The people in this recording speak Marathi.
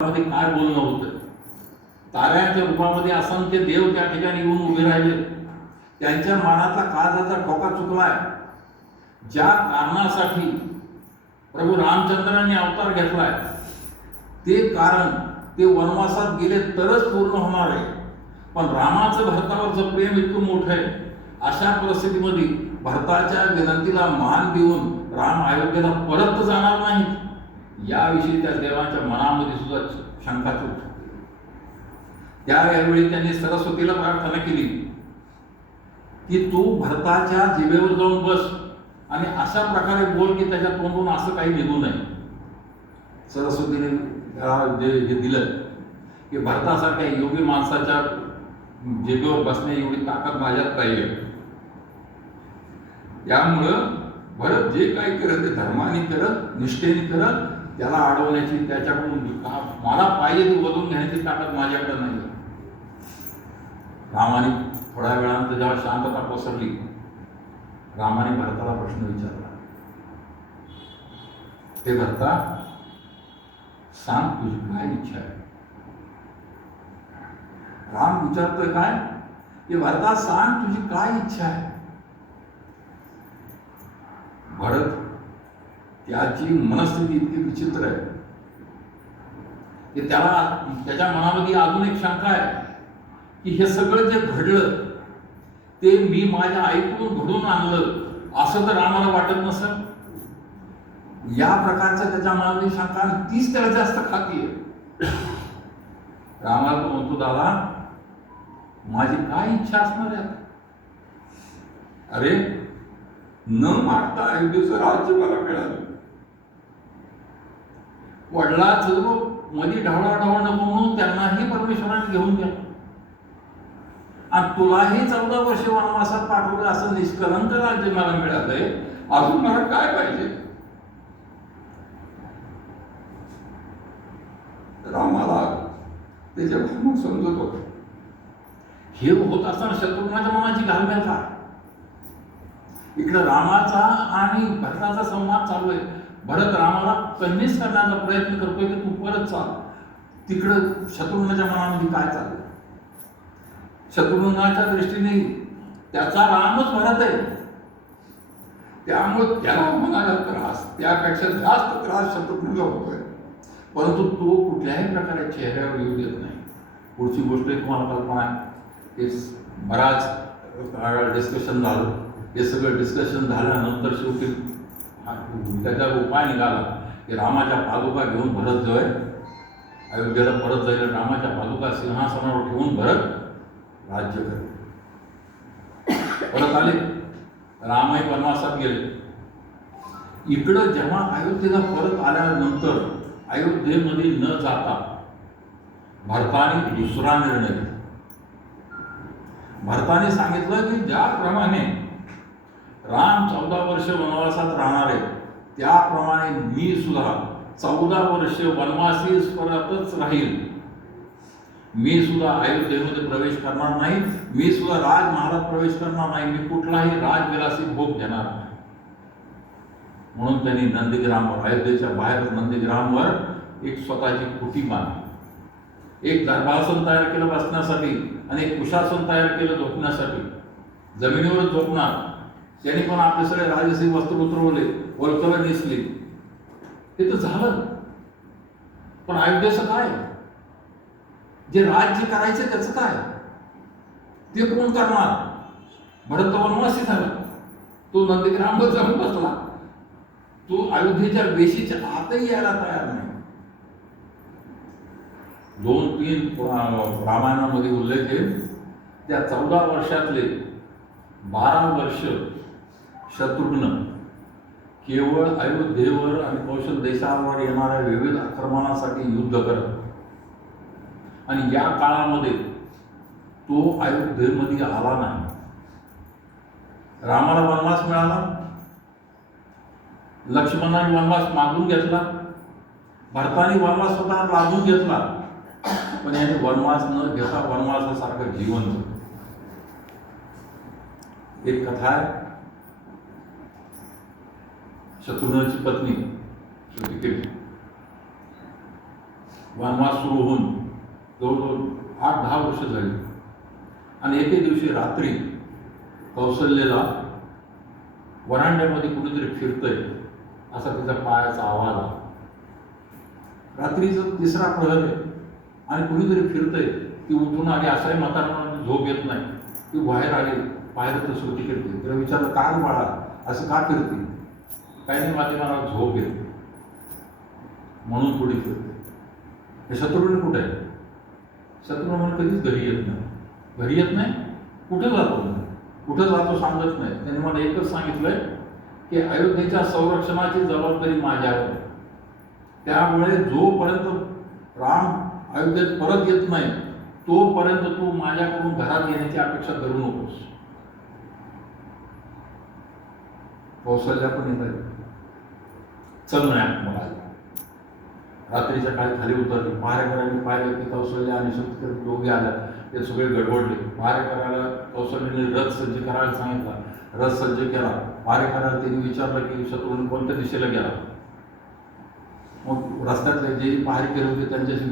मध्ये काय बोलणं होतं. ताऱ्यांच्या रूपामध्ये असंख्य देव त्या ठिकाणी येऊन उभे राहिले. त्यांच्या मनातला काळजाचा ठोका चुकलाय. ज्या कारणासाठी प्रभू रामचंद्रांनी अवतार घेतलाय ते कारण ते वनवासात गेले तरच पूर्ण होणार आहे. पण रामाचं भरतावरचं प्रेम इतकं मोठं आहे, अशा परिस्थितीमध्ये भरताच्या विनंतीला मान देऊन राम अयोध्येला परत जाणार नाही याविषयी त्या देवाच्या मनामध्ये सुद्धा शंका होती. त्यावेळी त्यांनी सरस्वतीला प्रार्थना केली की तू भरताच्या जिभेवर जाऊन बस आणि अशा प्रकारे बोल की त्याच्या तोंडून असं काही निघू नये. सरस्वतीने जे दिलं की भरतासारख्या योगी माणसाच्या जिभेवर बसण्या एवढी ताकद माझ्यात पाहिजे. त्यामुळं भरत जे काही करत ते धर्माने करत, निष्ठेने करत, त्याला अडवण्याची, त्याच्याकडून मला पाहिजे ते बदलून घेण्याची ताकद माझ्याकडे नाही. रामाने थोड्या वेळानंतर जेव्हा शांतता पसरली, रामाने भरताला प्रश्न विचारला, ते भरता सांग तुझी काय इच्छा आहे. राम विचारतोय काय की भरता सांग तुझी काय इच्छा आहे. भरत त्याची मनस्थिती इतकी विचित्र आहे की त्याच्या मनामध्ये अजून एक शंका आहे की हे सगळं जे घडलं ते मी माझ्या ऐकून घडून आणलं असं तर आम्हाला वाटत नसेल. या प्रकारचं त्याच्या मनामध्ये शंका, तीच त्याला जास्त खातीये. रामाला तो म्हणतो, दादा माझी काय इच्छा असणार आहे. अरे न मागता अयोध्येचं राज्य मला मिळालं. वडिलाचं मध्ये ढवळाढवळ नको म्हणून त्यांनाही परमेश्वराने घेऊन गेला आणि तुलाही 14 वर्ष वनवासात पाठवलं. असं निष्कलंक राज्य मला मिळालंय, अजून मला काय पाहिजे. रामाला त्याच्या भावना समजत होत. हे होत असताना शत्रुघ्नाच्या मनाची घालमेल का. इकडे रामाचा आणि भरताचा संवाद चालू आहे. भरत रामाला कन्व्हिन्स करण्याचा प्रयत्न करतोय की तू परत चाल. तिकडं शत्रुघ्नाच्या मनामध्ये काय चाललं. शत्रुघ्नाच्या दृष्टीने त्याचा रामच भरत आहे, त्यामुळे त्याला मनाला त्रास, त्यापेक्षा जास्त त्रास शत्रुघ्नाला होतोय. परंतु तो कुठल्याही प्रकारे चेहऱ्यावर येऊ देत नाही. पुढची गोष्ट तुम्हाला कल्पना आहे. हे बराच डिस्कशन झालं. हे सगळं डिस्कशन झाल्यानंतर शेवटी त्याच्यावर उपाय निघाला की रामाच्या पादुका घेऊन भरत जो आहे अयोध्येला परत जाईल. रामाच्या पादुका सिंहासनावर ठेवून भरत राज्य करेल. परत आले, रामही वनवासात गेले. इकडं जेव्हा अयोध्येला परत आल्यानंतर अयोध्येमध्ये न जाता भरताने दुसरा निर्णय घेतला. भरताने सांगितलं की ज्याप्रमाणे राम 14 वर्ष वनवासात राहणार आहे त्याप्रमाणे मी सुद्धा 14 वर्ष वनवासी परतच राहील. मी सुद्धा अयोध्येमध्ये प्रवेश करणार नाही. मी सुद्धा राजमहालात प्रवेश करणार नाही. मी कुठलाही राजविलासी भोग घेणार नाही. म्हणून त्यांनी नंदीग्रामवर, अयोध्येच्या बाहेर नंदीग्रामवर एक स्वतःची कुटी बांधली. एक दर्भासन तयार केलं बसण्यासाठी आणि एक कुशासन तयार केलं झोपण्यासाठी. जमिनीवर झोपणार. त्यांनी पण आपले सगळे राजसी वस्त्र उतरवले, वल्कलं नेसली. ते तर झालं. पण अयोध्येचं काय, जे राज्य करायचं त्याचं काय, ते कोण करणार. भरत वनवासी झाला. तो नंदीग्रामवर जाऊन बसला. तो अयोध्येच्या वेशीच्या आतही यायला तयार नाही. 2-3 रामायणामध्ये उल्लेख आहे. त्या 14 वर्षातले 12 वर्ष शत्रुघ्न केवळ अयोध्येवर आणि कौशल देशावर येणाऱ्या विविध आक्रमणासाठी युद्ध करत. आणि या काळामध्ये तो अयोध्येमध्ये आला नाही. रामाला वनवास मिळाला, लक्ष्मणाने वनवास मागून घेतला, भरताने वनवास स्वतः लादून घेतला. पण याने वनवास न घेता वनवासासारखं जीवन जगलं. एक कथा आहे. शत्रुघ्नाची पत्नी वनवास सुरू होऊन जवळजवळ 8-10 वर्ष झाली. आणि एके दिवशी रात्री कौशल्येला वरांड्यामध्ये कुणीतरी फिरतंय असा तिचा पायाचा आवाज आला. रात्रीचा 3रा प्रहर आहे आणि कुणीतरी फिरतंय. ती उठून आली. असाही म्हातारा झोप येत नाही. ती बाहेर आली, बाहेर तर सुटी करते. तिला विचारलं, का रे बाळा असं का फिरते? काही नाही, मला झोप येते म्हणून थोडी फिरते. हे शत्रुघ्न कुठे आहे? शत्रुघ्न म्हणून कधीच घरी येत नाही. घरी येत नाही? कुठं जातो? कुठं जातो सांगत नाही. त्यांनी मला एकच सांगितलंय की अयोध्येच्या संरक्षणाची जबाबदारी माझ्यावर आहे. त्यामुळे जोपर्यंत राम अयोध्येत परत येत नाही तोपर्यंत तू माझ्याकडून घरात येण्याची अपेक्षा धरू नकोस. कौशल्या पण येत आहे. चल नाही मला. रात्रीच्या काळी खाली उतरली. पहारेकरांनी पाहिलं की कौशल्य आणि शक्ती दोघे आल्या. ते सगळे गडबडले. पहारेकराला कौशल्याने रथ सज्ज करायला सांगितला. रथ सज्ज केला. पहारेकराला त्यांनी विचारलं की शत्रुघ्न कोणत्या दिशेला गेला. मग रस्त्यातले जे पहारेकरी होते त्यांच्याशी